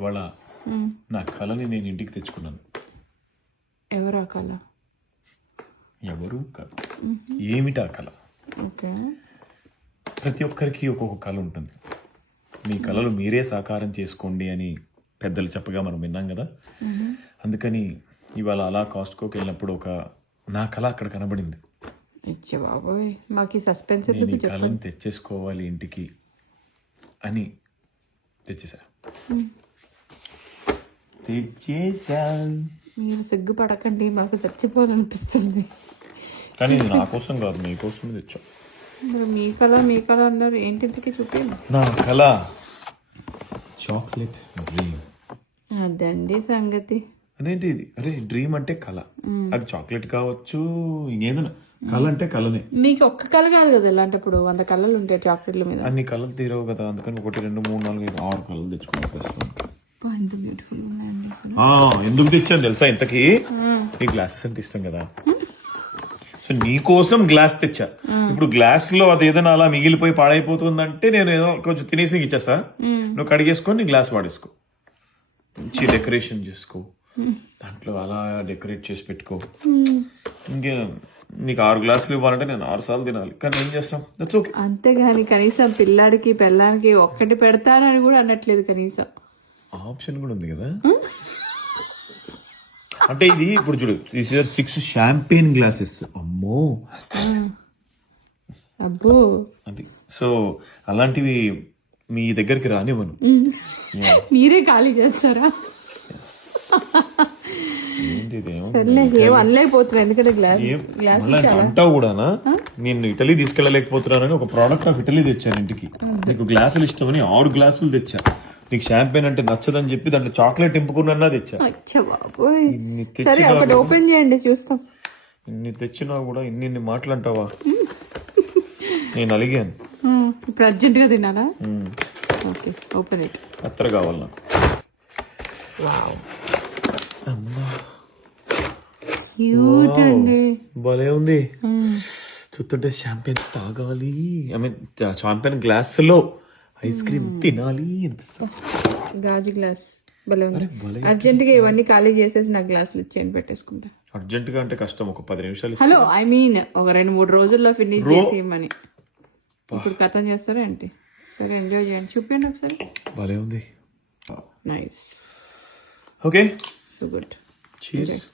ఇవాళ నా కళని నేను ఇంటికి తెచ్చుకున్నాను. ఎవరు ఆ కళ? ఎవరు కళ? ఏమిటా కళ? ఓకే, ప్రతి ఒక్కరికి ఒక్కొక్క కళ ఉంటుంది. మీ కళలు మీరే సాకారం చేసుకోండి అని పెద్దలు చెప్పగా మనం విన్నాం కదా. అందుకని ఇవాళ అలా కాస్ట్కోకి వెళ్ళినప్పుడు నా కళ అక్కడ కనబడింది. బాబోయ్, మాకు ఈ సస్పెన్స్ నేను ఈ కళని తెచ్చేసుకోవాలి ఇంటికి అని తెచ్చేసా. మీరు సిగ్గుపడకండి, మాకు చచ్చిపోవాలనిపిస్తుంది. కానీ ఇది నా కోసం కాదు, మీకోసమే తెచ్చా. మీ కళ అన్నారు ఏంటి? ఇంతకీ చూపించండి. నా కళ చాక్లెట్ డ్రీమ్. అదండి సంగతి. అదేంటి ఇది? అరే డ్రీమ్ అంటే కళ, అది చాక్లెట్ కావచ్చు, ఇంకేదైనా కళ అంటే కళనే. మీకు ఒక్క కళ కాదు కదా, ఇలాంటప్పుడు 100 కళలు ఉంటాయి చాక్లెట్ల మీద. అన్ని కళలు తీరవు కదా, అందుకని 1 2 3 4 5 6 కళలు తెచ్చుకున్నాను. ఎందుకు తెచ్చాను తెలుసా? ఇంతకీ ఈ గ్లాసెస్ అంటే ఇష్టం కదా, సో నీ కోసం గ్లాస్ తెచ్చా. ఇప్పుడు గ్లాస్ లో అది ఏదైనా అలా మిగిలిపోయి పాడైపోతుందంటే నేను ఏదో కొంచెం తినేసి నీకు ఇచ్చేస్తా, నువ్వు కడిగేసుకొని నీ గ్లాస్ వాడేసుకో, మంచి డెకరేషన్ చేసుకో, దాంట్లో అలా డెకరేట్ చేసి పెట్టుకో. ఇంకే నీకు 6 గ్లాసులు ఇవ్వాలంటే నేను 6 సార్లు తినాలి, కానీ ఏం చేస్తాం, దట్స్ ఓకే. అంతేగాని కనీసం పిల్లాడికి పెళ్ళానికి ఒక్కటి పెడతానని కూడా అనట్లేదు. కనీసం ఆప్షన్ కూడా ఉంది కదా. అంటే ఇది ఇప్పుడు చూడు, 6 షాంపెయిన్ గ్లాసెస్. అమ్మో, అబ్బో, అది. సో అలాంటివి మీ దగ్గరికి రానివ్వను. మీరే ఖాళీ చేస్తారా? అనలేకపోతున్నా, ఎందుకంటే అంటావు కూడానా? నేను ఇటలీ తీసుకెళ్ళలేకపోతున్నానని ఒక ప్రోడక్ట్ ఆఫ్ ఇటలీ తెచ్చాను ఇంటికి. నీకు గ్లాసులు ఇష్టమని 6 గ్లాసులు తెచ్చా. నీకు షాంపెయిన్ అంటే నచ్చదని చెప్పి దాంట్లో చాక్లెట్ నింపుకున్నా తెచ్చా. ఓపెన్ చేయండి చూస్తాం. ఇన్ని తెచ్చినా కూడా ఇన్ని మాటలు అంటావా? నేను అలిగాను. ఇప్పుడు అర్జెంట్ గా తినాలా? Okay, open it. అత్తర కావాలి నాకు. భలే ఉంది, చూస్తుంటే షాంపెయిన్ తాగాలి, ఐ మీన్ షాంపెయిన్ గ్లాస్ లో ఐస్ క్రీమ్ తినాలి అనిపిస్తా. గాజు గ్లాస్ భలే ఉంది. అర్జెంట్ గా ఇవన్నీ ఖాళీ చేసేసి నాకు గ్లాసులు ఇచ్చేయండి, పెట్టేసుకుంటా. అర్జెంట్ గా అంటే కష్టం, ఒక 10 నిమిషాలు. హలో, ఐ మీన్ ఒక 2-3 రోజుల్లో ఫినిష్ చేసేయమని. ఇప్పుడు కథం చేస్తారా ఏంటి? సరే, ఎంజాయ్ చేయండి, చూపించండి ఒకసారి. భలే ఉంది. Nice. Okay, so good. Cheers.